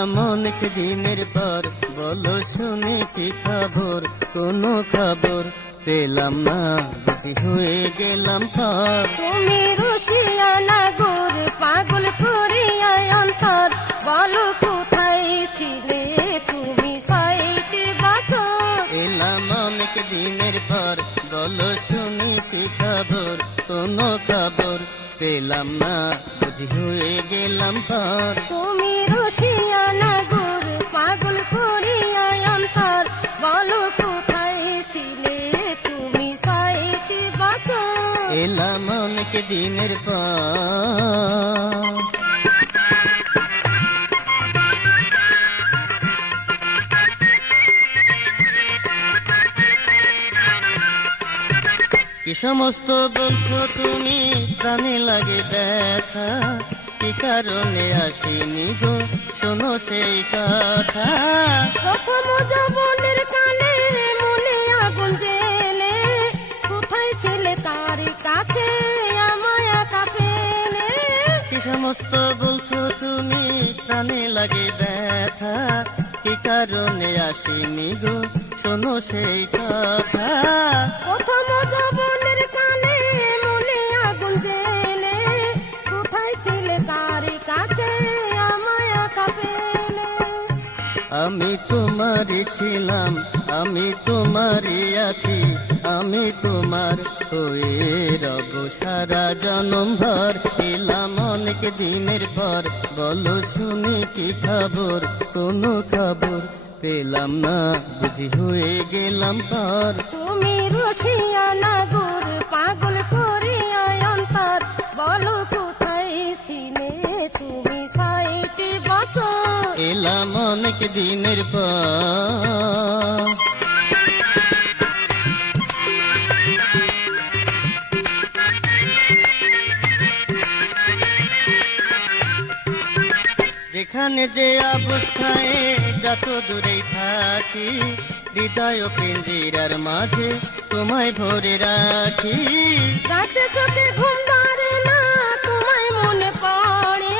এলাম অনেক দিনের পর, বলো শুনি কি খবর? কোনো খবর পেলাম না, বুঝি হয়ে গেলাম পর। তুমি রসিয়া নাগর, পাগল করিয়া অন্তর, বলো কোথায় ছিলে তুমি 6টি বছর? এলাম অনেক দিনের পর, বলো শুনি কি খবর? কোনো খবর পেলাম না, বুঝি হয়ে গেলাম পর। তুমি রসিয়া নাগর, পাগল করিয়া অন্তর, বলো কোথায় ছিলে তুমি 6টি বছর? এলাম অনেক দিনের পর। কি সমস্ত বলছো তুমি, প্রাণে লাগে ব্যথা, কি কারণে আসিনি গো শোনো সেই কথা। প্রথম যৌবনের কালে মনে আগুন জেলে, কোথায় ছিলে তার কাছে আমায় একা পেলে? কি সমস্ত বলছো তুমি, প্রাণে লাগে ব্যথা, কি কারণে আসিনি গো শোনো সেই কথা। প্রথম যৌবনের কালে মনে আগুন জেলে, কোথায় ছিলে তার কাছে আমায় একা পেলে? আমি তোমারই ছিলাম, আমি তোমারই আছি, আমি তোমার হয়ে রব সারা জনম ভর। এলাম অনেক দিনের পর, বলো শুনি কি খবর? কোনো খবর পেলাম না, বুঝি হয়ে গেলাম পর। তুমি রসিয়া নাগর, পাগল করিয়া অন্তর, বলো কোথায় ছিলে তুমি 6টি বছর? এলাম অনেক দিনের পর। যেখানে যে অবস্থায় যত দূরেই থাকি, হৃদয় পিঞ্জিরার মাঝে তোমায় ভরে রাখি। রাতে চোখে ঘুম ধরে না, তোমায় মনে পড়ে,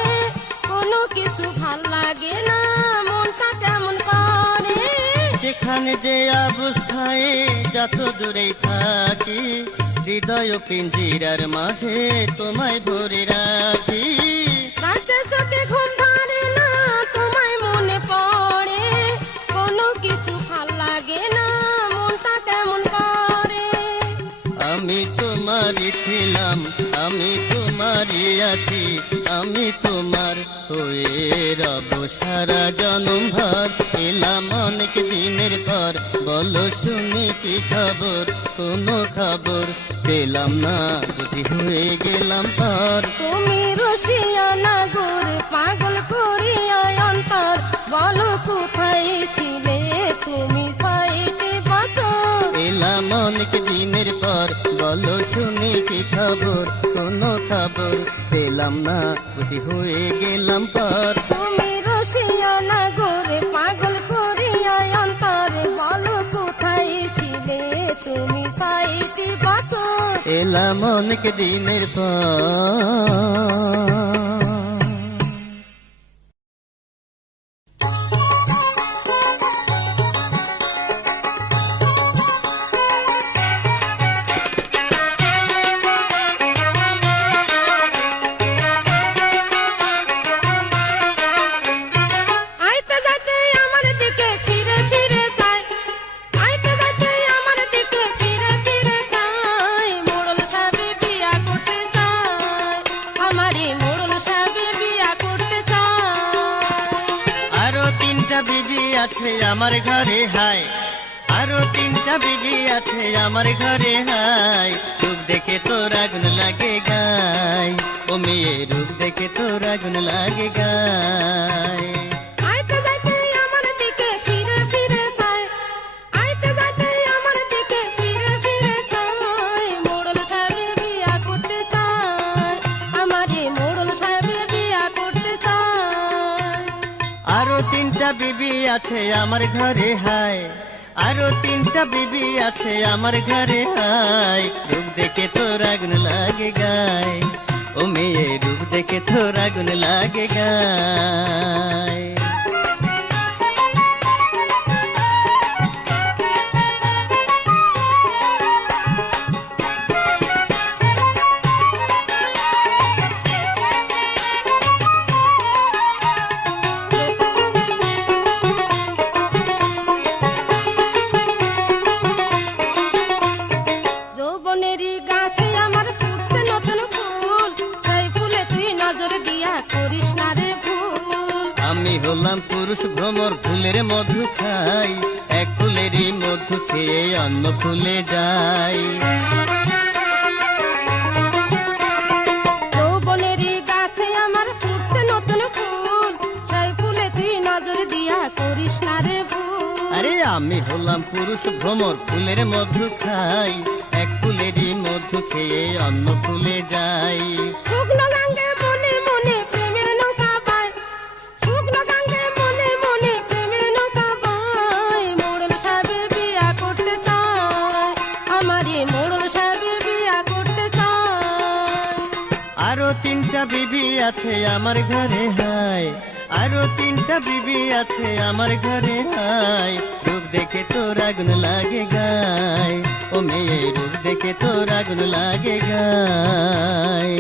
কোনো কিছু ভাল লাগে না, মনটা কেমন করে? যেখানে যে অবস্থায় যত দূরেই থাকি, হৃদয় পিঞ্জিরার মাঝে তোমায় ভরে রাখি। রাতে চোখে ঘুম ধরে না, তোমায় মনে পড়ে, কোনো কিছু ভাল লাগে না, মনটা কেমন করে? আমি তোমারই ছিলাম, আমি তোমারই আছি, আমি তোমার হয়ে রব সারা জনম ভর। এলাম অনেক দিনের পর, বলো শুনি কি খবর? কোনো খবর পেলাম না, বুঝি হয়ে গেলাম পর। তুমি রসিয়া নাগর, পাগল করিয়া অন্তর, বলো কোথায় ছিলে তুমি 6টি বছর? এলাম অনেক দিনের পর, বলো শুনি কি খবর? কোনো খবর পেলাম না, বুঝি হয়ে গেলাম পর। তুমি রসিয়া নাগর, পাগল করিয়া অন্তর, বলো কোথায় ছিলে তুমি 6টি বছর? এলাম অনেক দিনের পর। আইতে যাইতে আমার দিকে ফিরে ফিরে যায়, আইতে যাইতে আমার দিকে ফিরে ফিরে যায়, মোড়ল সাহেব বিয়া করতে চায়, আমারে মোড়ল সাহেব বিয়া করতে চায়। আরো 3টা বিবি আছে আমার ঘরে হায়, আরো 3টা বিবি আছে আমার ঘরে হায়। রূপ দেখে তোর আগুন লাগে গায়, ও মেয়ে রূপ দেখে তোর আগুন লাগে গায়। আইতে যাইতে আমার দিকে ফিরে ফিরে যায়, আইতে যাইতে আমার দিকে ফিরে ফিরে যায়, মোড়ল সাহেব বিয়া করতে চায়, আমারে মোড়ল সাহেব বিয়া করতে চায়। আরো 3টা বিবি আছে আমার ঘরে হায়, আরো 3টা বিবি আছে আমার ঘরে হায়। রূপ দেখে তোর আগুন লাগে গায়, ও মেয়ে রূপ দেখে তোর আগুন লাগে গায়। ফুলের মধু খাই, এক ফুলেরই মধু খেয়ে অন্য ফুলে যাই। যৌবনেরই গাছে আমার ফুটছে নতুন ফুল, সেই ফুলে তুই নজর দিয়া করিস না রে ভুল। আরে আমি হলাম পুরুষ ভ্রমর, ফুলের মধু খাই, এক ফুলেরই মধু খেয়ে অন্য ফুলে যাই। শুকনো গাঙ্গে মনে মনে প্রেমের নৌকা বায়, শুকনো গাঙ্গে মনে মনে প্রেমের নৌকা বায়। মোড়ল সাহেবের বিয়া করতে চায়, আমারই মোড়ল সাহেবের বিয়া করতে চায়। আরো তিনটা বিবি আছে আমার ঘরে হায়, আরো তিনটা বিবি আছে আমার ঘরে হায়। রূপ দেখে তোর আগুন লাগে গায়, ও মেয়ে রূপ দেখে তোর আগুন লাগে গায়।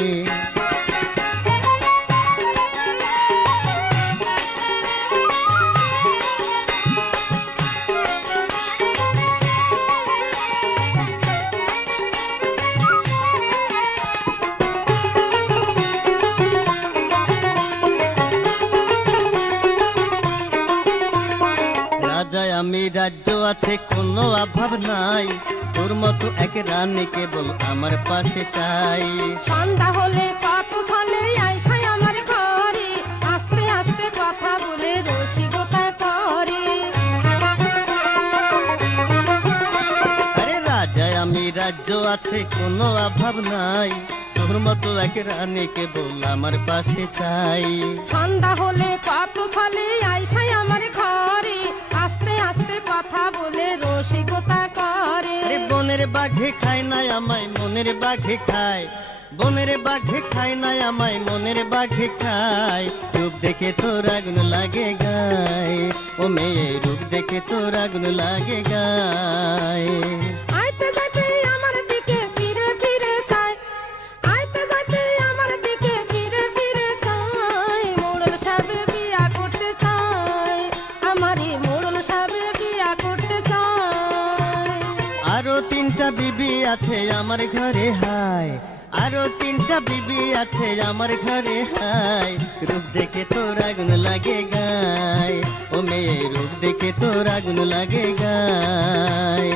রাজায় আমি রাজ্য আছে কোনো অভাব নাই, তোর মতো এক রানী কেবল আমার পাশে চাই। সন্ধ্যা হলে কত ছলে আইসাই আমার ঘরে, আস্তে আস্তে কথা বলে রসিকতা করে। আরে রাজায় আমি রাজ্য আছে কোনো অভাব নাই, তোর মতো এক রানী কেবল আমার পাশে চাই। সন্ধ্যা হলে কত ছলে আইসাই আমার ঘরে, আস্তে আস্তে কথা বলে রসিকতা করে। আরে বনের বাঘে খায় না আমায়, মনের বাঘে খায়, বনের বাঘে খায় না আমায়, মনের বাঘে খায়। রূপ দেখে তোর আগুন লাগে গায়, ও মেয়ে রূপ দেখে তোর আগুন লাগে গায়। আইতে যাইতে আমার দিকে ফিরে ফিরে চায়, আইতে যাইতে আমার দিকে ফিরে ফিরে চায়। মোড়ল সাহেবের বিয়া করতে চায়, আমারই মোড়ল সাহেবের বিয়া করতে চায়। আরো তিনটা বিবি আছে আমার ঘরে হায়, আরো তিনটা বিবি আছে আমার ঘরে হায়। রূপ দেখে তোর আগুন লাগে গায়, ও মেয়ে রূপ দেখে তোর আগুন লাগে গায়।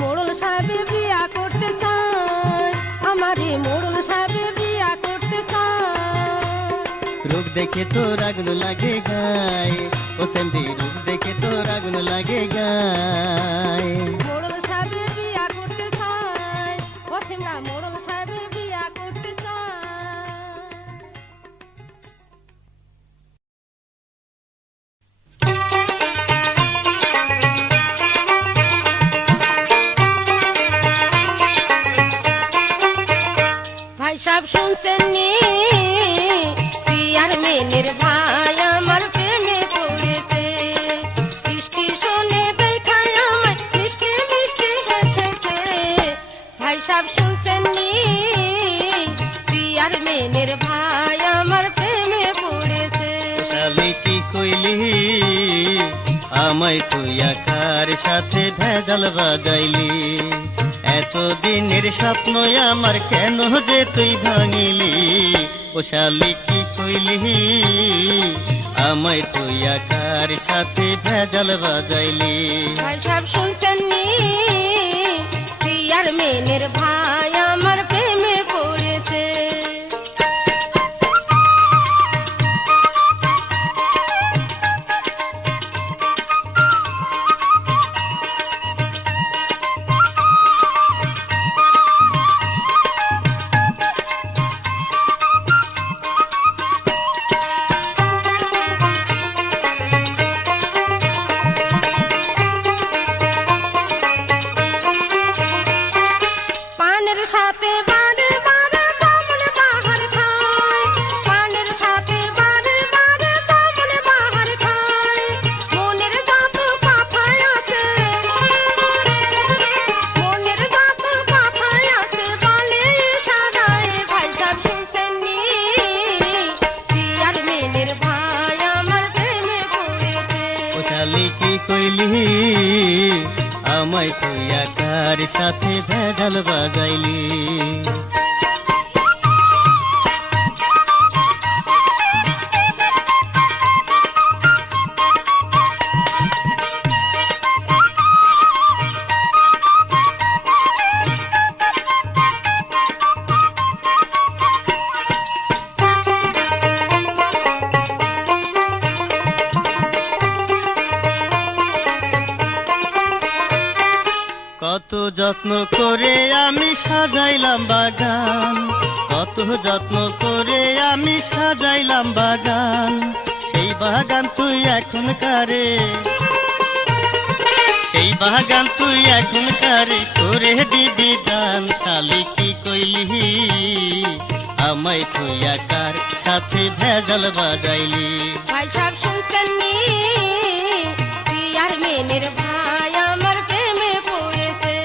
মোড়ল সাহেবের বিয়া করতে চায়, আমারই মোড়ল সাহেবের বিয়া করতে চায়। রূপ দেখে তোর আগুন লাগে গায়, ও সেন্দি রূপ দেখে তোর আগুন লাগে গায়। মোড়ল সাহেবের বিয়া করতে চায়, ও সিমলা মোড়ল সাহেবের বিয়া করতে চায়। ভাই সাহেব শুনছেন নি, প্রিয়ার মেনের ভাই আমার প্রেমে পড়েছে। স্টেশনে দেখায় আমায় মিষ্টি মিষ্টি হেসেছে। ভাই সাহেব শুনছেন নি, প্রিয়ার মেনের ভাই আমার প্রেমে পড়েছে। শালি কি কইলি আমায় তুই আকার সাথে ভেজাল বাজাইলি, এতদিনের স্বপ্ন আমার কেন যে তুই ভাঙিলি। ও শালি কি কইলি আমায় তুই আকার সাথে ভেজাল বাজাইলি। ভাই সাহেব শুনছেন নি, প্রিয়ার মেনের ভাই আমার প্রেমে পড়েছে। পানের সাথে বারে বারে কমল বাহার খায়, পানের সাথে বারে বারে কমল বাহার খায়। মনের যত কথায় আছে, মনের যত কথায় আছে বলে ইশারায়। ভাই সাহেব শুনছেন নি, প্রিয়ার মেনের ভাই আমার প্রেমে পড়েছে। ও শালি কি কইলি আমায় তুই আকার সাথে ভেজাল বাজাইলি। কত যত্ন করে আমি সাজাইলাম বাগান, কত যত্ন করে আমি সাজাইলাম বাগান, সেই বাগান তুই এখন কারে, সেই বাগান তুই এখন কারে করে দিবি দান। শালি কি কইলি আমায় তুই একার সাথে ভেজাল বাজাইলি। ভাই সাহেব শুনছেন নি, প্রিয়ার মেনের ভাই আমার প্রেমে পড়েছে।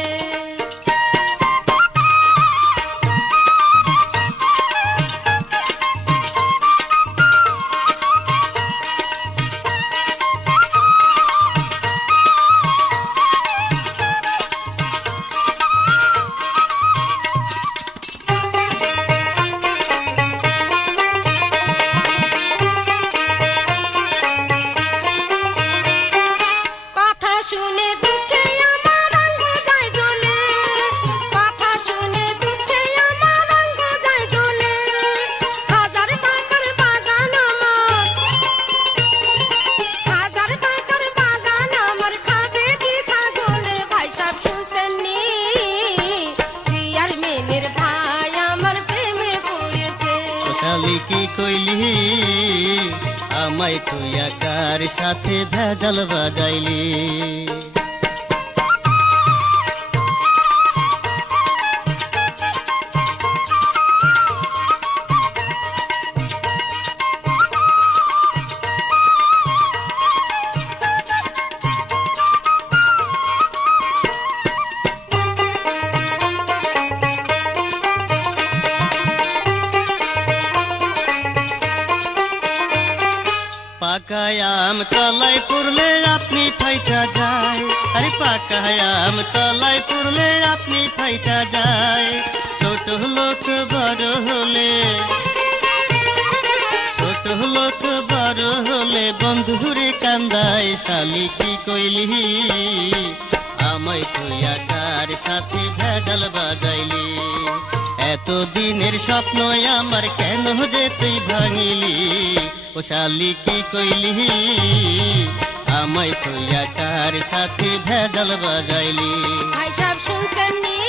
কথা শুনে দুঃখে আমার অঙ্গ যায় জ্বলে, কথা শুনে দুঃখে আমার অঙ্গ যায় জ্বলে। হাজার টাকার বাগান আমার, হাজার টাকার বাগান আমার খাবে কি ছাগলে। ভাই সাহেব শুনছেন নি, প্রিয়ার মেনের ভাই আমার প্রেমে পড়েছে। শালি কি কইলি আমায় তুই একার সাথে ভেজাল বাজাইলি। পাকা আম তলায় পড়লে আপনি ফাইটা যায়, আরে পাকা আম তলায় পড়লে আপনি ফাইটা যায়। ছোট লোক বড় হলে, ছোট লোক বড় হলে বন্ধুরে কান্দায়। শালি কি কইলি আমায় তুই একার সাথে ভেজাল বাজাইলি। এত দিনের স্বপ্ন আমার কেন যে তুই ভাঙিলি। ও শালি কি কইলি আমায় তুই একার সাথে ভেজাল বাজাইলি। ভাই সাহেব শুনছেন নি,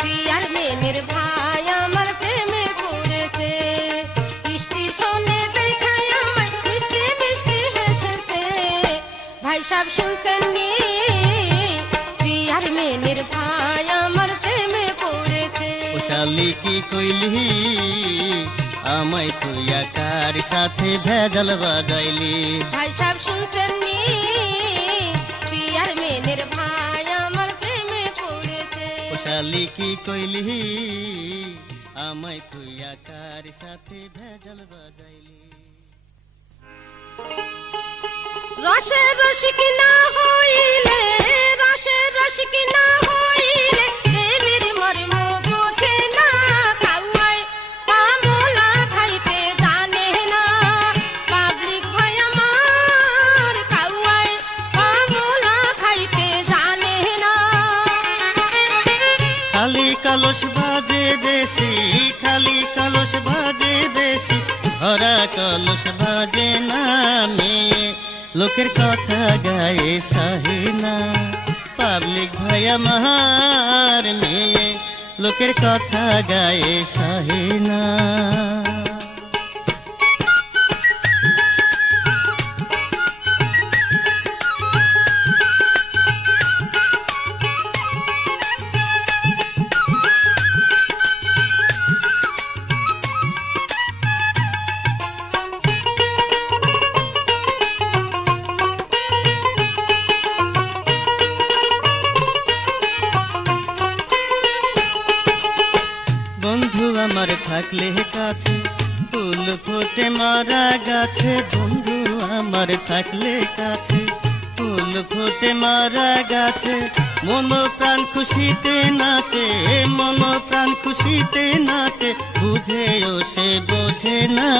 প্রিয়ার মেনের ভাই আমার প্রেমে পড়েছে। স্টেশনে দেখায় আমায় মিষ্টি মিষ্টি হেসেছে। ভাই সাহেব শুনছেন নি, প্রিয়ার মেনের ভাই আমার প্রেমে পড়েছে। ও শালি কি কইলি আমায় তুই একার সাথে ভেজাল বাজাইলি। ভাই সাহেব শুনছেন নি, প্রিয়ার মেনের ভাই আমার প্রেমে পড়েছে। ও শালি কি কইলি আমায় তুই একার সাথে ভেজাল বাজাইলি। রসের রসিক না হইলে, রসের রসিক না হইলে প্রেমের মর্ম বোঝে না। কাউয়ায় কামলা খাইতে জানে না, পাবলিক ভাই আমার কাউয়ায় কামলা খাইতে জানে না। খালি কলস বাজে বেশি, খালি কলস বাজে বেশি, ভরা কলস বাজে না। মেয়ে লোকের কথা গায়ে সাহে না, পাবলিক ভাই আমার মেয়ে লোকের কথা গায়ে সাহে না। বন্ধু আমার থাকলে কাছে ফুল ফোটে মারা গাছে, বন্ধু আমার থাকলে কাছে ফুল ফোটে মারা গাছে। মন প্রাণ খুশিতে নাচে, মন প্রাণ খুশিতে নাচে, বুঝেও সে বোঝে না।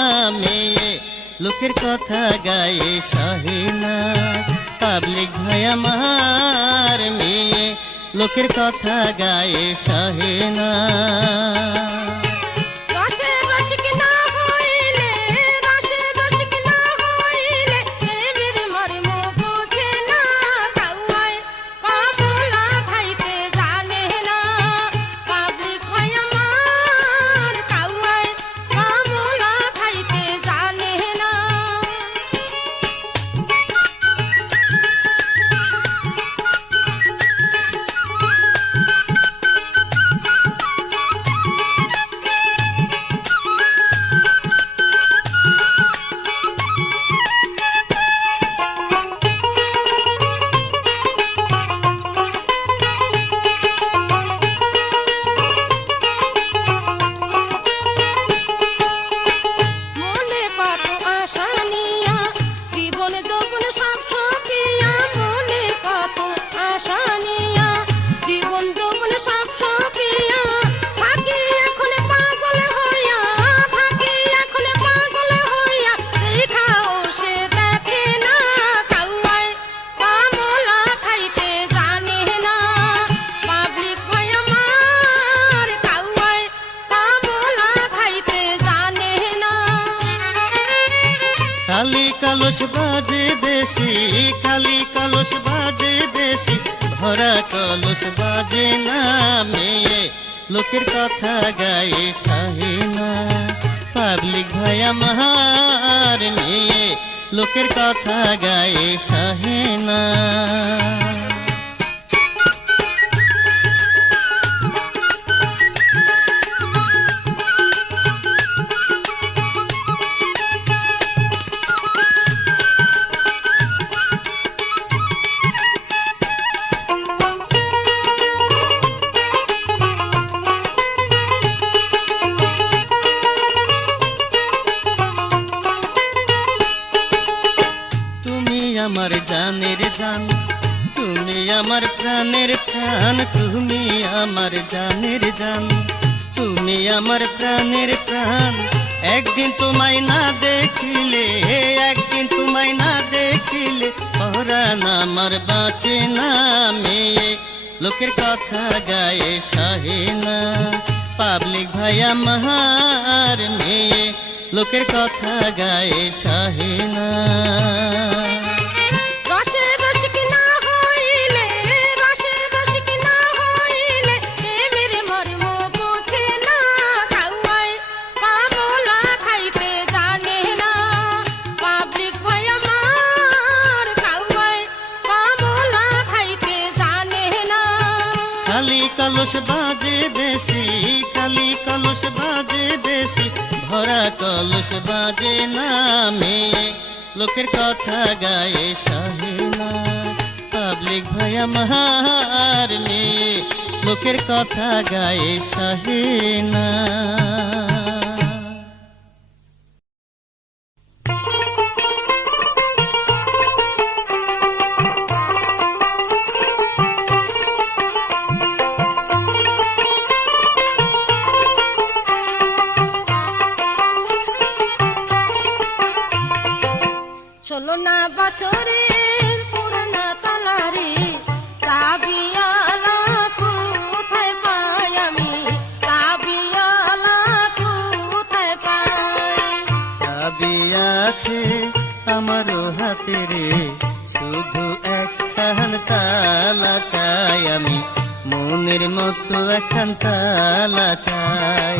মেয়ে লোকের কথা গায়ে সাহে না, পাবলিক ভাই আমার মেয়ে লোকের কথা গায়ে সাহে না। রসের রসিক না হইলে, রসের রসিক না হইলে প্রেমের মর্ম বোঝে না। কাউয়ায় কামলা কলস বাজে বেশি, খালি কলস বাজে বেশি, ভরা কলস বাজে না। মেয়ে লোকের কথা গায়ে সহে না, পাবলিক ভাই আমার মেয়ে লোকের কথা গায়ে সহে না। আমার জানের জান, তুমি আমার প্রাণের প্রাণ, তুমি আমার জানের জান, তুমি আমার প্রাণের প্রাণ। একদিন তোমায় না দেখিলে, একদিন তোমায় না দেখিলে পরাণ আমার বাঁচে না। মেয়ে লোকের কথা গায়ে সহে না, পাবলিক ভাই আমার মেয়ে লোকের কথা গায়ে সহে না। কলস বাজে বেশি, খালি কলস বাজে বেশি, ভরা কলস বাজে না। মেয়ে লোকের কথা গায়ে সহে না, পাবলিক ভাই আমার মেয়ে লোকের কথা গায়ে সহে না। ষোলো না বছরের পুরানা তালারি চাবিয়ালা কোথায় পাই আমি, চাবিয়ালা কোথায় পাই। চাবি আছে আমার হাতে রে, শুধু একখান তালা চাই আমি, মনের মতো একখান তালা চাই।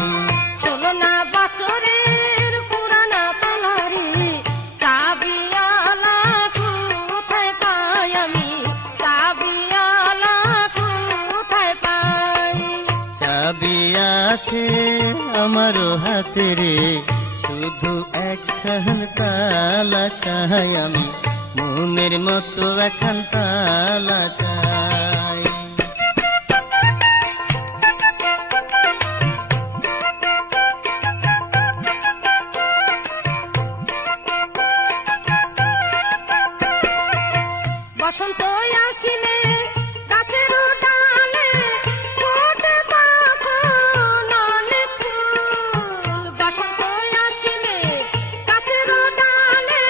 ষোলো না বছরের পুরানা তালারি চাবিয়ালা কোথায় পাই আমি, চাবিয়ালা কোথায় পাই। চাবি আছে আমার হাতে রে, শুধু একখান তালা চাই আমি, মনের মতো একখান তালা চাই। বসন্ত আসিলে গাছের ডালে ফোটে তখন অনেক ফুল, বসন্ত আসিলে গাছের ডালে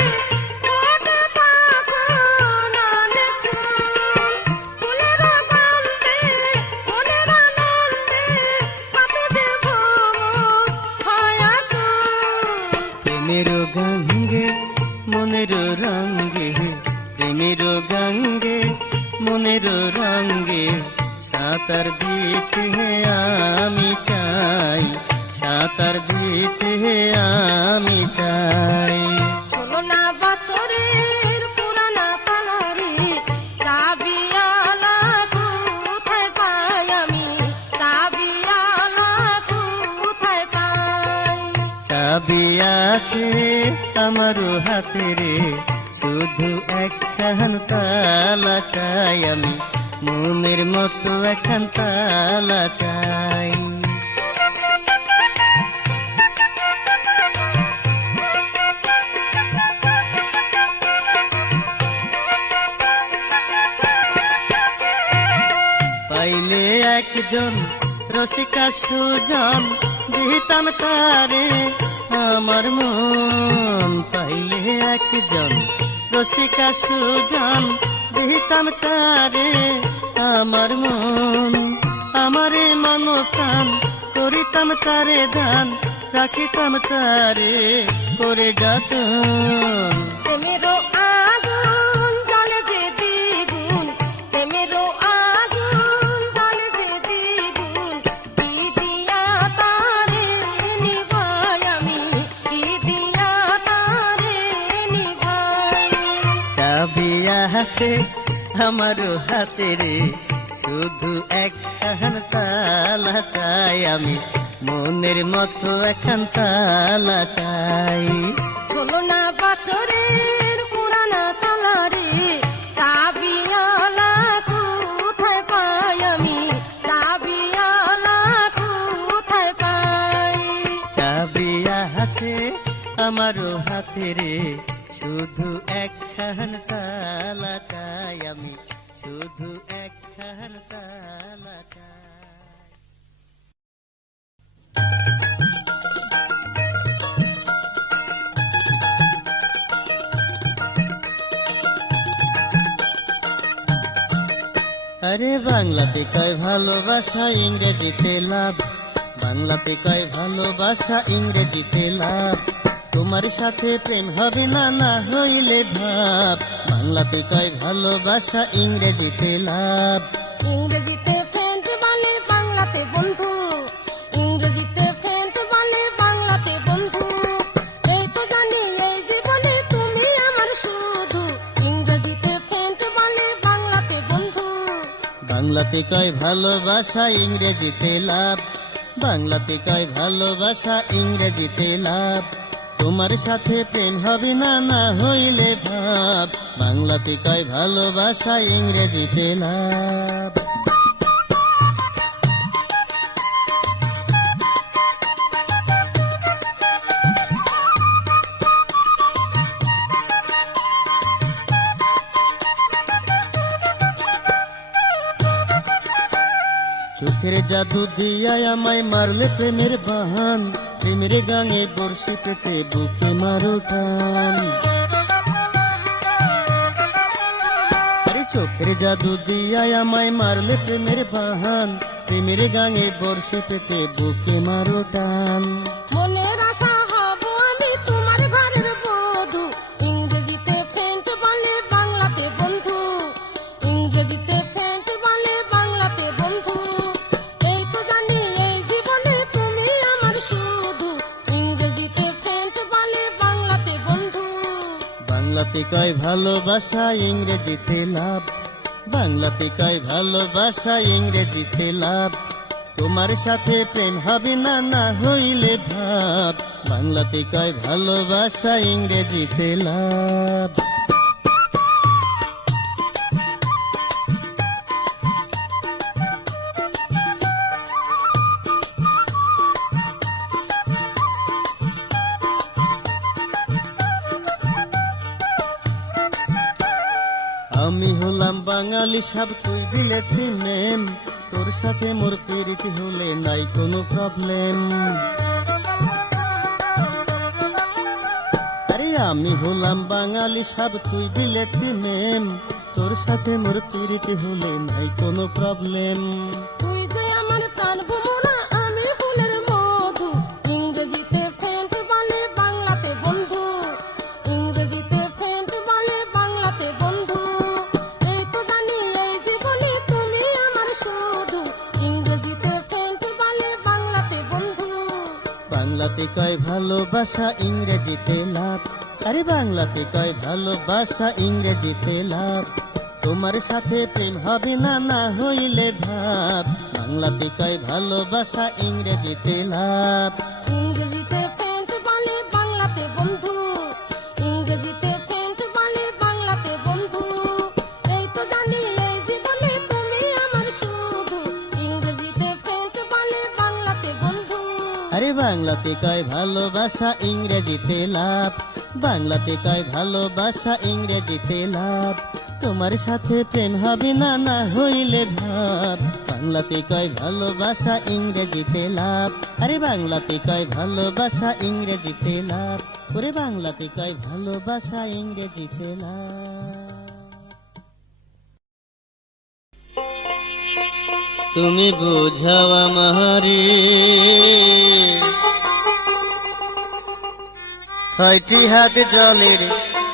ফোটে তখন অনেক ফুল। ফুলের গন্ধে মনের আনন্দে কাটে যে ভ্রমর হয় আকুল। প্রেমের গঙ্গে মনের রঙ্গে, প্রেমের গঙ্গে মনের রঙ্গে, সাঁতার দিতে আমি চাই, সাঁতার দিতে আমি চাই। ষোলো না বছরের পুরানা তালারি চাবিয়ালা কোথায় পাই আমি, চাবিয়ালা কোথায় পাই। চাবি আছে আমার হাতে রে, শুধু একখান তালা চাই আমি, মনের মতো একখান তালা চাই। পাইলে একজন রসিকা সুজন, দিতাম তারে আমার মন। পাইলে একজন রসিকা সুজন, দিতাম তারে আমার মন। আমারে মনো প্রাণ করিতাম তারে দান, রাখিতাম তারে করে যতন। প্রেমেরও আগুন জ্বলে যে দ্বিগুণ, প্রেমেরও আগুন জ্বলে যে দ্বিগুণ, কি দিয়া তারে নিভাই আমি, কি দিয়া তারে নিভাই। চাবি আছে আমার হাতে রে, শুধু একখান তালা চাই আমি, মনের মতো একখান তালা চাই। 16 বছরের পুরানা তালারে চাবিওয়ালা কোথায় পাই আমি, চাবিওয়ালা কোথায় পাই। চাবি আছে আমার হাতে রে, শুধু একখান তালা চাই আমি, শুধু একখান তালা চাই। আরে বাংলাতে কয় ভালোবাসা, ইংরেজিতে লাভ, বাংলাতে কয় ভালোবাসা, ইংরেজিতে লাভ, তোমার সাথে প্রেম হবে না, না হইলে ভাব, বাংলাতে কয় ভালোবাসা, ইংরেজিতে লাভ। ইংরেজিতে ফ্রেন্ড বলে, বাংলাতে বন্ধু, ইংরেজিতে ফ্রেন্ড বলে, বাংলাতে বন্ধু, এই তো জানি এই জীবনে তুমি আমার শুধু, ইংরেজিতে ফ্রেন্ড বলে, বাংলাতে বন্ধু। বাংলাতে কয় ভালোবাসা, ইংরেজিতে লাভ, বাংলাতে কয় ভালোবাসা, ইংরেজিতে লাভ, তোমার সাথে প্রেম হবে না, না হইলে ভাব, বাংলাতে কয় ভালোবাসা, ইংরেজিতে লাভ। চোখের জাদু দিয়া আমায় মারলে প্রেমের বাহান, প্রেমের গাঙে বর্ষি পেতে বুকে মারো টান। আরে চোখের জাদু দিয়া আমায় মারলে প্রেমের বাহান, প্রেমের গাঙে বর্ষি পেতে বুকে মারো টান। মনের আশা হব আমি তোমার ঘরের বধূ, ইংরেজিতে ফ্রেন্ড বলে, বাংলাতে বন্ধু, ইংরেজিতে ফ্রেন্ড বলে, বাংলাতে বন্ধু, এই তো জানি এই জীবনে তুমি আমার শুধু, ইংরেজিতে ফ্রেন্ড বলে, বাংলাতে বন্ধু। বাংলাতে কয় ভালোবাসা, ইংরেজিতে লাভ, বাংলাতে কয় ভালোবাসা, ইংরেজিতে লাভ, তোমার সাথে প্রেম হবে না, না হইলে ভাব, বাংলাতে কয় ভালোবাসা, ইংরেজিতে লাভ। আমি হলাম বাঙালি সাব, তুই বিলেতি মেম, তোর সাথে মোর প্রীতি হলে নাই কোনো প্রবলেম। আরে আমি হলাম বাঙালি সাব, তুই বিলেতি মেম, তোর সাথে মোর প্রীতি হলে নাই কোনো প্রবলেম। তুই যে আমার প্রাণ ভোমরা, আমি ফুলের মধু, ইংরেজিতে ফ্রেন্ড বলে, বাংলাতে বন্ধু, ইংরেজিতে ফ্রেন্ড বলে, বাংলাতে বন্ধু, এই তো জানি এই জীবনে তুমি আমার শুধু, ইংরেজিতে ফ্রেন্ড বলে, বাংলাতে বন্ধু। বাংলাতে কয় ভালোবাসা, ইংরেজিতে লাভ, আরে বাংলাতে কয় ভালোবাসা, ইংরেজিতে লাভ, তোমার সাথে প্রেম হবে না, না হইলে ভাব, বাংলাতে কয় ভালোবাসা, ইংরেজিতে লাভ। ইংরেজিতে ফ্রেন্ড বলে, বাংলাতে বন্ধু, ইংরেজিতে ফ্রেন্ড বলে, বাংলাতে বন্ধু, এই তো জানি এই জীবনে তুমি আমার শুধু, ইংরেজিতে ফ্রেন্ড বলে, বাংলাতে বন্ধু। আরে বাংলাতে কয় ভালোবাসা, ইংরেজিতে লাভ, বাংলাতে কয় ভালোবাসা, ইংরেজিতে লাভ, তোমার সাথে প্রেম হবে না, না হইলে ভাব, বাংলাতে কয় ভালোবাসা, ইংরেজিতে লাভ। আরে বাংলাতে কয় ভালোবাসা, ইংরেজিতে লাভ, ওরে বাংলাতে কয় ভালোবাসা, ইংরেজিতে লাভ। তুমি বোঝাও আমারে 6টি হাত জলের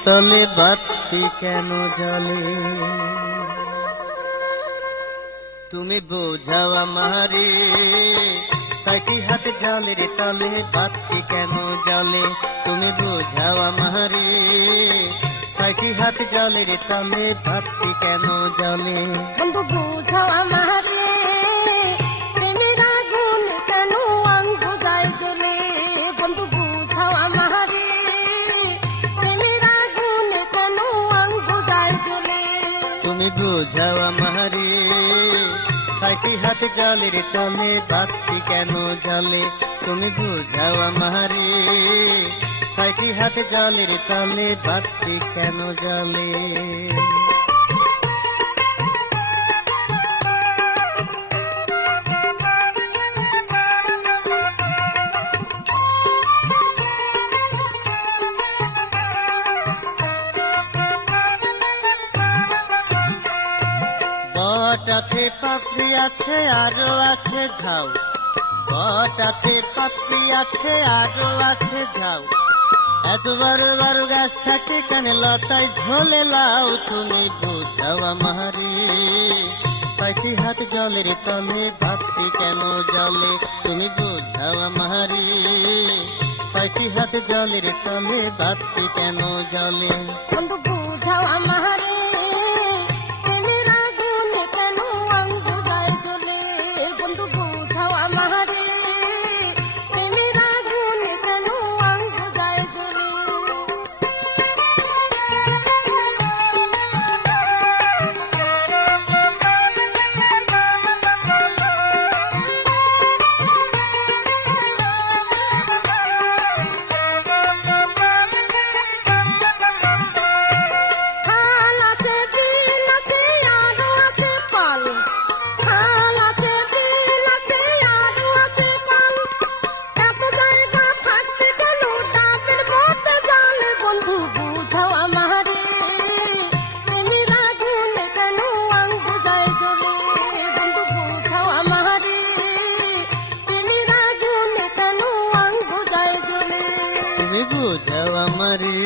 তলে বাতি কেন জ্বলে? তুমি বোঝাও আমারে, 6টি হাত জলের তলে বাতি কেন জ্বলে? তুমি বোঝাও আমারে, 6টি হাত জলের তলে বাতি কেন জ্বলে? বন্ধু বুঝাও আমারে, প্রেমের আগুন কেন আঙ্গ যায় জ্বলে? বন্ধু বুঝাও আমারে, প্রেমের আগুন কেন আঙ্গ যায় জ্বলে? তুমি বোঝাও আমারে, 6টি হাত জলের তলে বাতি কেন জ্বলে? তুমি বোঝাও আমারে, 6টি হাত জলের তলে বাতি কেন জ্বলে? বট আছে, পাপড়ি আছে, আরো আছে ঝাউ। বট আছে, পাপড়ি আছে, আরো আছে ঝাউ। এত বড় বড় গাছ থাকে কেন লতায় ঝোলে লাউ? তুমি বোঝাও আমারে, 6টি হাত জলের তলে বাতি কেন জ্বলে? তুমি বোঝাও আমারে, 6টি হাত জলের তলে বাতি কেন জ্বলে? বন্ধু বুঝাও আমারে, প্রেমের আগুন কেন আঙ্গ যায় জ্বলে? বন্ধু বুঝাও আমারে, প্রেমের আগুন কেন আঙ্গ যায় জ্বলে? খাল আছে, বিল আছে, আরো আছে কল। খাল আছে, বিল আছে, আরো আছে কল। এত জায়গা থাকতে কেন ডাবের মধ্যে জল? বন্ধু বুঝাও আমারে, প্রেমের আগুন কেন আঙ্গ যায় জ্বলে? বন্ধু বুঝাও আমারে, প্রেমের আগুন কেন আঙ্গ যায় জ্বলে? তুমি বোঝাও আমারে,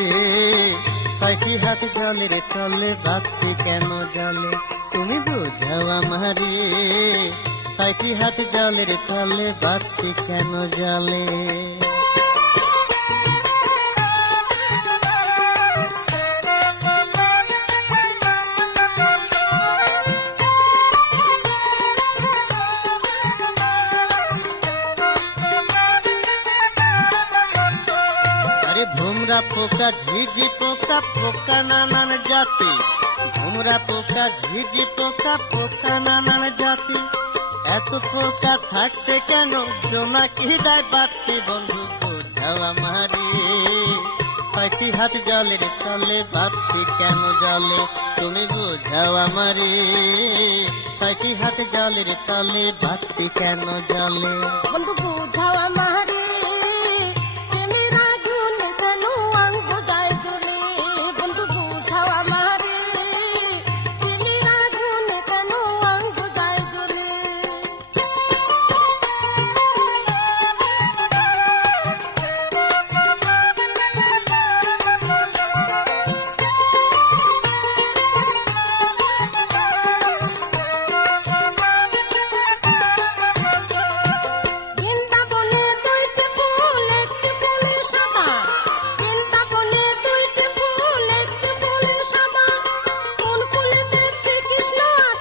6টি হাত জলের তলে বাতি কেন জ্বলে? তুমি বোঝাও আমারে, 6টি হাত জলের তলে বাতি কেন জ্বলে? আরে ভোমরা পোকা, ঝিঝি পোকা, পোকা নানান জাতি। ভোমরা পোকা, ঝিঝি পোকা, পোকা নানান জাতি। এত পোকা থাকতে কেন জোনাকি দেয় বাতি? বন্ধু বোঝাও আমারে, 6টি হাত জলের তলে বাতি কেন জ্বলে? তুমি বোঝাও আমারে, 6টি হাত জলের তলে বাতি কেন জ্বলে? বন্ধু বুঝাও আমারে, প্রেমের আগুন কেন আঙ্গ যায় জ্বলে? বন্ধু বুঝাও আমারে, প্রেমের আগুন কেন আঙ্গ যায় জ্বলে? বৃন্দাবনে 2টি ফুল, একটি ফুলে সাদা। বৃন্দাবনে 2টি ফুল, একটি ফুলে সাদা। কোন ফুলেতে শ্রীকৃষ্ণ আর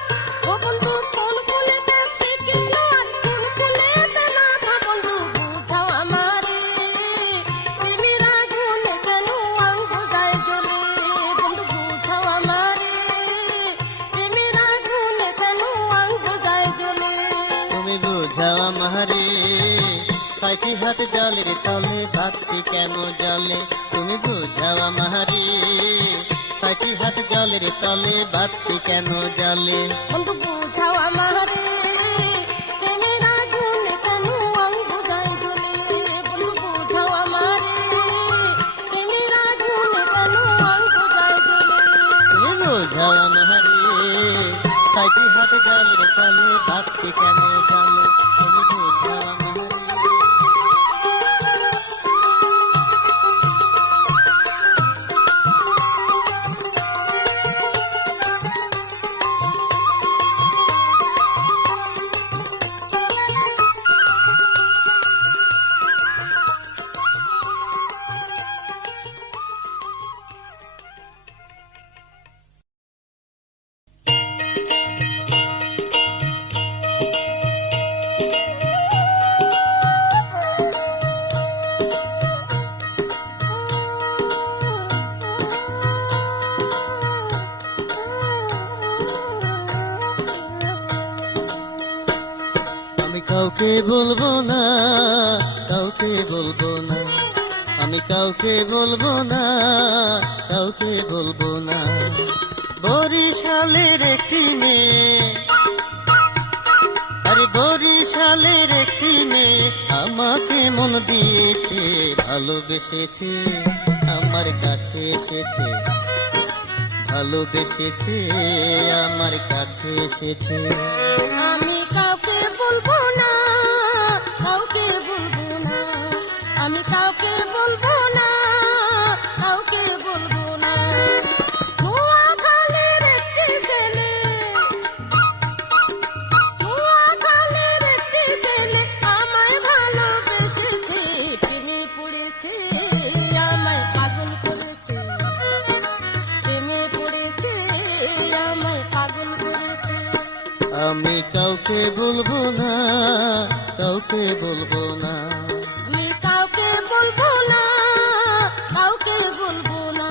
ও বন্ধু, কোন ফুলেতে শ্রীকৃষ্ণ আর কোন ফুলেতে রাধা? বন্ধু বুঝাও আমারে, প্রেমের আগুন কেন আঙ্গ যায় জ্বলে? বন্ধু বুঝাও আমারে, প্রেমের আগুন কেন আঙ্গ যায় জ্বলে? তুমি বোঝাও আমারে, 6টি হাত জলের তলে বাতি কেন জ্বলে? তুমি বোঝাও আমারে, 6টি হাত জলের তলে বাতি কেন জ্বলে? বন্ধু বুঝাও আমারে, প্রেমের আগুন কেন আঙ্গ যায় জ্বলে? বন্ধু বুঝাও আমারে, প্রেমের আগুন কেন আঙ্গ যায় জ্বলে? তুমি বোঝাও আমারে, 6টি হাত জলের তলে বাতি কেন জ্বলে? তুমি বোঝাও আমারে। কাউকে বলবো না, কাউকে বলবো না, আমি কাউকে বলবো না, কাউকে বলবো না। বরিশালের একটি মেয়ে, আরে বরিশালের একটি মেয়ে আমাকে মন দিয়েছে, ভালোবেসেছে, আমার কাছে এসেছে, ভালোবেসেছে, আমার কাছে এসেছে। আমি কাউকে বলবো না, কাউকে বলবো না, আমি কাউকে বলবো না, কাউকে বলবো না। নোয়াখালীর একটি ছেলে, নোয়াখালীর একটি ছেলে আমায় ভালোবেসেছে, প্রেমে পড়েছে, আমায় পাগল করেছে, প্রেমে পড়েছে, আমায় পাগল করেছে। আমি কাউকে বলবো না, কাউকে বলবো না, আমি কাউকে বলবো না, কাউকে বলবো না।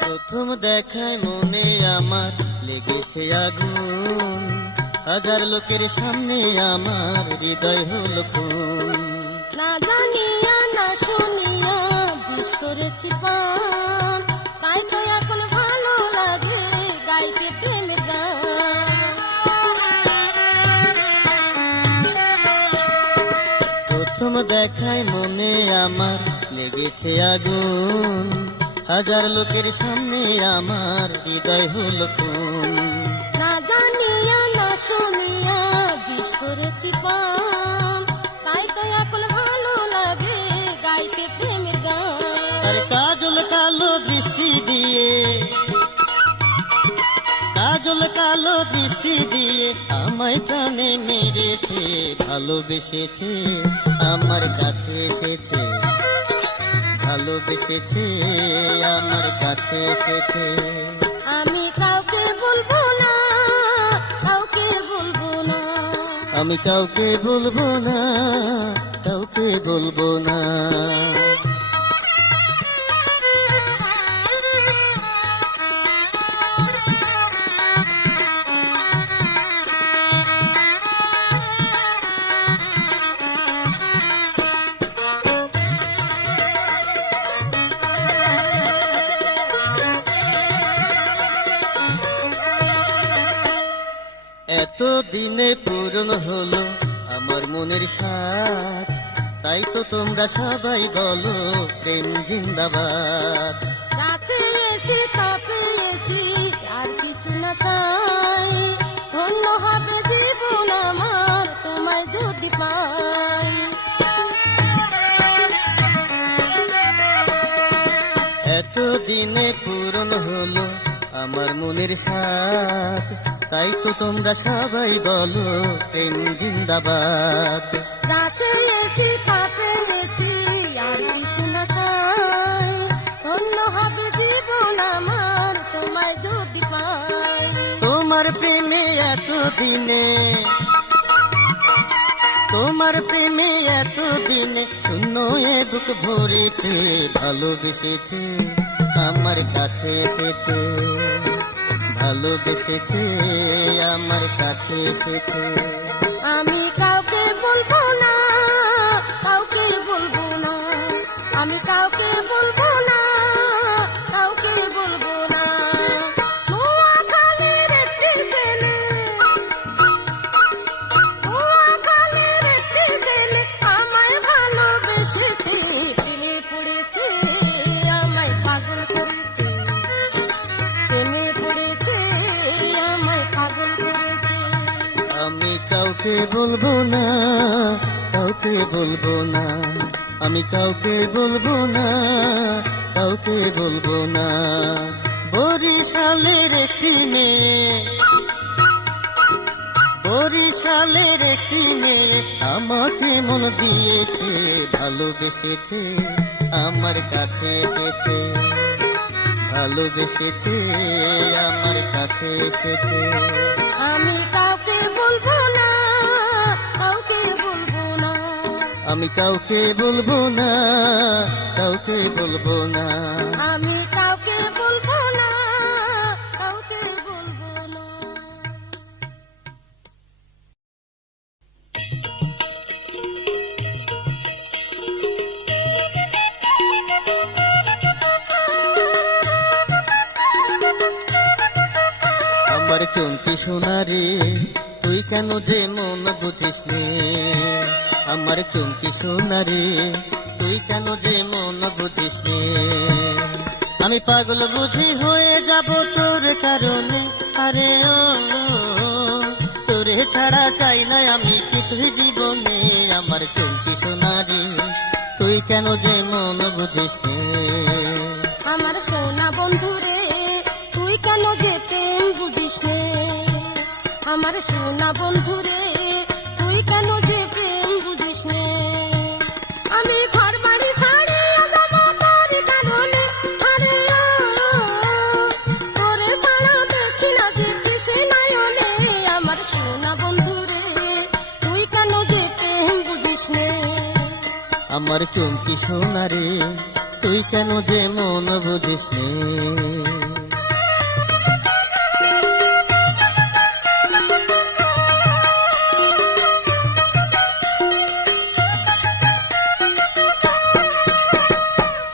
প্রথম দেখায় মনে আমার লেগেছে আগুন, হাজার লোকের সামনে আমার হৃদয় হলো খুন। না জানিয়া না শুনিয়া বিষ করেছি পান, তাই তো এখন ভালো লাগে গাইতে প্রেমের গান। প্রথম দেখায় মনে আমার লেগেছে আগুন, হাজার লোকের সামনে আমার হৃদয় হলো খুন। না জানিয়া না শুনিয়া বিষ করেছি পান, তাই তো এখন ভালো লাগে গাইতে প্রেমের গান। আর কাজল কালো দৃষ্টি দিয়ে, কাজল কালো দৃষ্টি দিয়ে আমায় প্রাণে মেরেছে, ভালোবেসেছে, আমার কাছে এসেছে, ভালোবেসেছে, আমার কাছে এসেছে। আমি কাউকে বলবো না, কাউকে বলবো না, আমি কাউকে বলবো না, কাউকে বলবো না। এত দিনে পূরণ হলো আমার মনের সাথ, তাই তো তোমরা সবাই বলো প্রেম জিন্দাবাদ। যা চেয়েছি তা পেয়েছি, আর কিছু না চাই, ধন্য হবে জীবন আমার তোমায় যদি পাই। এত দিনে পূরণ হলো আমার মনের সাথ, তাই তো তোমরা সবাই বলো প্রেম জিন্দাবাদ। যা চেয়েছি তা পেয়েছি, আর কিছু না চাই, ধন্য হবে জীবন আমার তোমায় যদি পাই। তোমার প্রেমে এত দিনে, তোমার প্রেমে এত দিনে শূন্য এ বুক ভরেছে, ভালোবেসেছে, আমার কাছে এসেছে, ভালোবেসেছে, আমার কাছে এসেছে। আমি কাউকে বলবো না, কাউকে বলবো না, আমি কাউকে বলবো না, কাউকে বলবো না। নোয়াখালীর একটি ছেলে, নোয়াখালীর একটি ছেলে আমায় ভালোবেসেছে, প্রেমে পড়েছে, আমায় পাগল করেছে, প্রেমে পড়েছে, আমায় পাগল করেছে। আমি কাউকে বলবো না, কাউকে বলবো না, আমি কাউকে বলবো না, কাউকে বলবো না। বরিশালের একটি মেয়ে, বরিশালের একটি মেয়ে আমাকে মন দিয়েছে, ভালোবেসেছে, আমার কাছে এসেছে। ভালোবেসেছে, আমার কাছে এসেছে। আমি কাউকে বলবো না, কাউকে বলবো না, আমি কাউকে বলবো না, কাউকে বলবো না। আমি কাউকে বলবো না, কাউকে বলবো না। আমার চমকি সোনারে, তুই কেন যে মন বুঝিস নে? আমার চমকি সোনারে, তুই কেন যে মন বুঝিস নে? আমি পাগল বুঝি হয়ে যাব তোর কারণে। আরে ও, তোরে ছাড়া চাই না আমি কিছুই জীবনে। আমার চমকি সোনারে, তুই কেন যে মন বুঝিস নে? আমার সোনা বন্ধুরে, তুই কেন যে প্রেম বুঝিস নে? আমার সোনা বন্ধুরে, তুই কেন যে প্রেম বুঝিস নে? আমি ঘর বাড়ি ছাড়িয়ে যাব তোর কারণে। আরে ও, তোরে ছাড়া দেখি না যে কিছু নয়নে। আমার সোনা বন্ধুরে, তুই কেন যে প্রেম বুঝিস নে? আমার চমকি সোনারে, তুই কেন যে মন বুঝিস নে?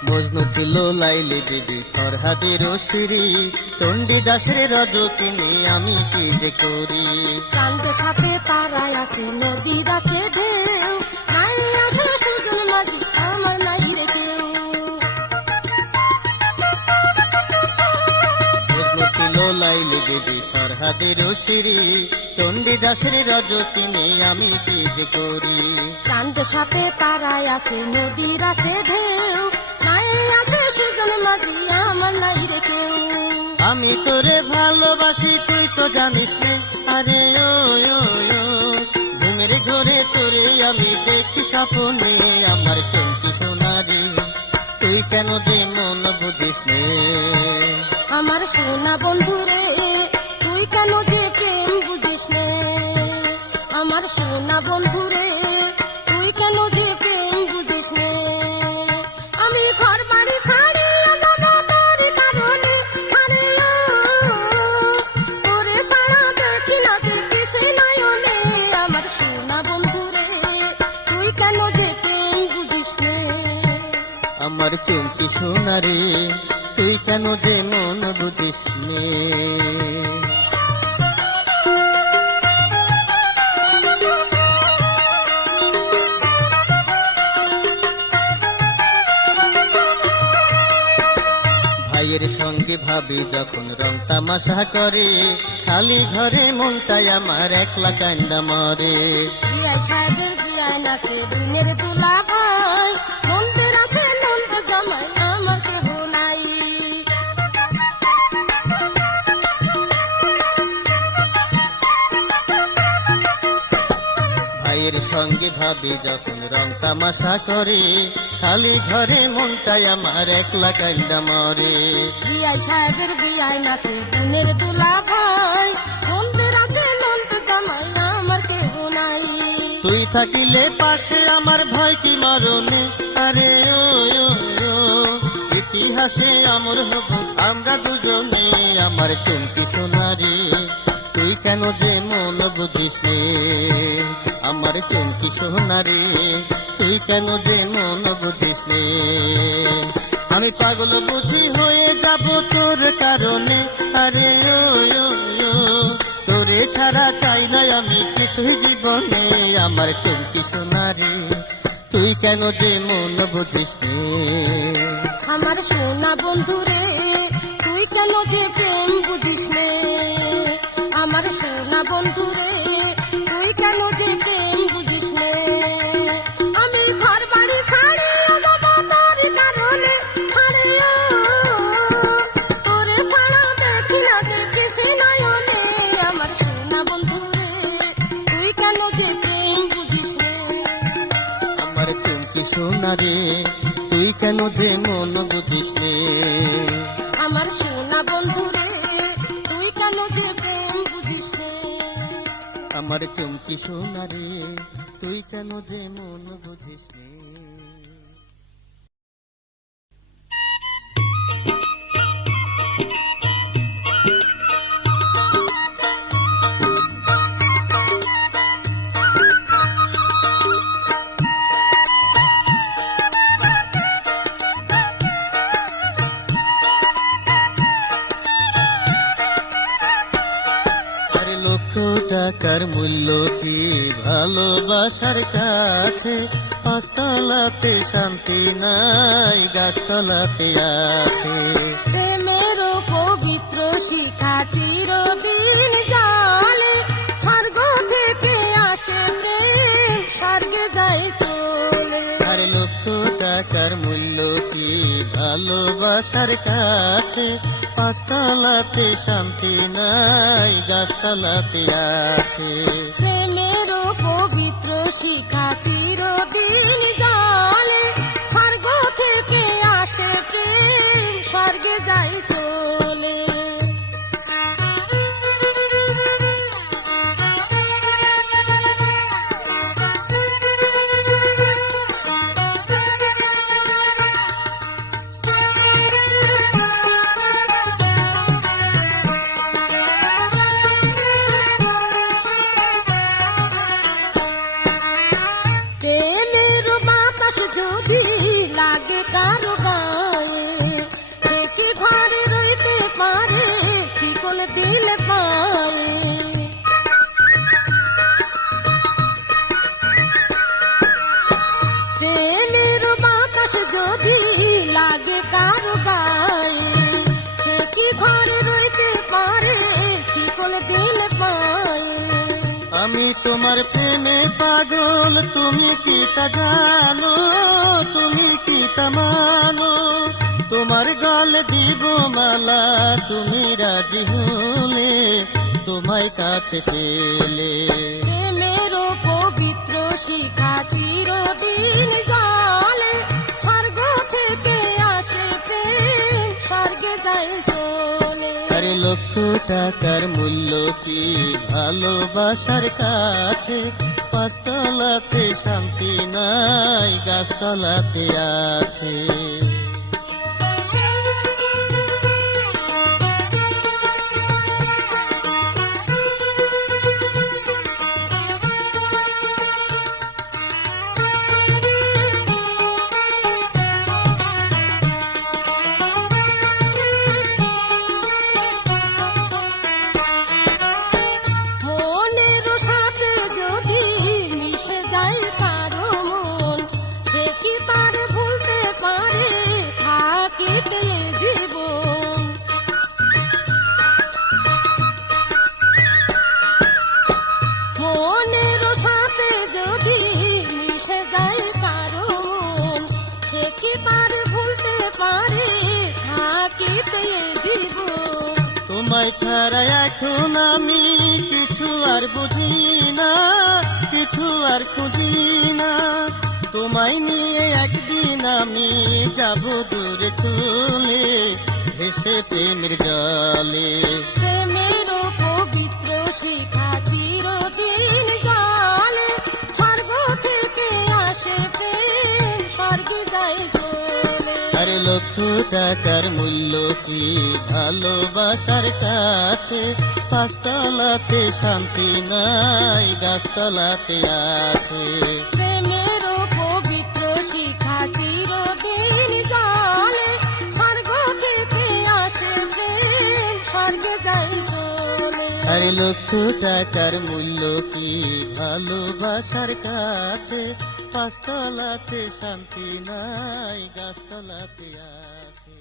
মজনু ছিল লাইলি বিবি, ফরহাদের শিরি, চণ্ডীদাসের রজকিনী, আমি কি যে করি? চাঁদের সাথে তারায় আছে, নদীর আছে ঢেউ, নাই আসে সুজন মাঝি, আমার নাই রে কেউ। মজনু ছিল লাইলি বিবি, ফরহাদের শিরি, চণ্ডীদাসের রজকিনী, আমি কি যে করি? চাঁদের সাথে তারায় আছে, নদীর আছে ঢেউ, নাই আছে সুজন মাঝি, আমার নাই রে কেউ। আমি তোরে ভালোবাসি, তুই তো জানিস নে। আরে ও, ঘুমের ঘরে তোরে আমি দেখি স্বপ্নে। আমার চমকি সোনারে, তুই কেন যে মন বুঝিস নে? আমার সোনা বন্ধুরে, তুই কেন যে প্রেম বুঝিস নে? আমার সোনা বন্ধুরে, তুই কেন যে প্রেম বুঝিস নে? আমি ঘর বাড়ি ছাড়িয়ে যাব তোর কারণে। আরে ও, তোরে ছাড়া দেখি না যে কিছু নয়নে। আমার সোনা বন্ধুরে, তুই কেন যে প্রেম বুঝিস নে? আমার চমকি সোনারে, তুই কেন যে মন বুঝিস নে? ভাইয়ের সঙ্গে ভাবি যখন রং তামাশা করে, খালি ঘরে মনটাই আমার একলা কান্দা মরে। বিয়াই সাহেবের বিয়ায় নাচে বোনের দুলা ভাই, মন্দির আছে নন্দ জামাই, আমার কেহ নাই। ভাইয়ের সঙ্গে ভাবি যখন রং তামাশা করে, খালি ঘরে মনটাই আমার একলা কান্দা মরে। বিয়াই সাহেবের বিয়ায় নাচে বোনের দুলা ভাই, মন্দির আছে নন্দ জামাই, আমার কেহ নাই। তুই থাকিলে পাশে আমার ভয় কি মরণে? আরে ও, ইতিহাসে আমর হব আমরা দুজনে। আমার চমকি সোনারে, তুই কেন যে মন বুঝিস নে? আমার চমকি সোনারে, তুই কেন যে মন বুঝিস নে? আমি পাগল বুঝি হয়ে যাব তোর কারণে। আরে ও, তোরে ছাড়া চাই না আমি কিছুই জীবনে। আমার চমকি সোনারে, তুই কেন যে মন বুঝিস নে? আমার সোনা বন্ধুরে, তুই কেন যে প্রেম বুঝিস নে? আমার সোনা বন্ধুরে, তুই কেন যে প্রেম বুঝিস নে? আমি ঘর বাড়ি ছাড়িয়ে যাব তোর কারণে। আরে ও, তোরে ছাড়া দেখি না যে কিছু নয়নে। আমার সোনা বন্ধুরে, তুই কেন যে প্রেম বুঝিস নে? আমার চমকি সোনারে, সোনা রে তুই কেন যে মন বুঝিস নে আমার সোনা বন্ধু রে তুই কেন যে প্রেম বুঝিস নে আমার চুমকি সোনা রে তুই কেন যে মন বুঝিস নে লক্ষ টাকার মূল্য কি ভালোবাসার কাছে পাঁচতলাতে শান্তি নাই গাছতলাতে আছে প্রেমের পবিত্র শিখা চিরদিন জালে স্বর্গ থেকে আসে প্রেম স্বর্গে যায় চলে আর লক্ষ টাকার মূল্য কি ভালোবাসার কাছে পাঁচতলাতে শান্তি নাই গাছতলাতে আছে প্রেমের পবিত্র শিখা চিরদিন জালে স্বর্গ থেকে আসে প্রেম স্বর্গে যায় চলে প্রেমের বাতাস যদি লাগে কারো গায়ে সে কি ঘরে রইতে পারে শিকল দিলে পায়ে প্রেমের বাতাস যদি লাগে কারো গায়ে সে কি ঘরে রইতে পারে শিকল দিলে পায়ে আমি তোমার প্রেমে পাগল তুমি কি তা জানো তুমি কি তা মানো তোমার গলে দিব মালা তুমি রাজি হলে তোমায় কাছে পেলে প্রেমের পবিত্র শিখা চিরদিন জালে স্বর্গ থেকে আসে প্রেম স্বর্গে যায় চলে আরে লক্ষ টাকার মূল্য কি ভালোবাসার কাছে পাঁচতলাতে শান্তি নাই গাছতলাতে আছে মনের সাথে যদি মিশে যায় কারো মন সে কি তার ভুলতে পারে থাকিতে জীবন মনের সাথে যদি মিশে যায় কারো মন সে কি তার ভুলতে পারে থাকিতে জীবন তোমায় ছাড়া এখন আমি কিছু আর বুঝি না কিছু আর খুঁজি না তোমায় নিয়ে একদিন আমি যাব দূরে চলে ভেসে প্রেমের জলে প্রেমের পবিত্র শিখা চিরদিন জালে স্বর্গ থেকে আসে প্রেম স্বর্গে যায় চলে আরে লক্ষ টাকার মূল্য কি ভালোবাসার কাছে পাঁচতলাতে শান্তি নাই গাছতলাতে আছে প্রেমের পবিত্র শিখা চিরদিন জালে স্বর্গ থেকে আসে প্রেম স্বর্গে যায় চলে আরে লক্ষ টাকার মূল্য কি ভালোবাসার কাছে পাঁচতলাতে শান্তি নাই গাছতলাতে আছে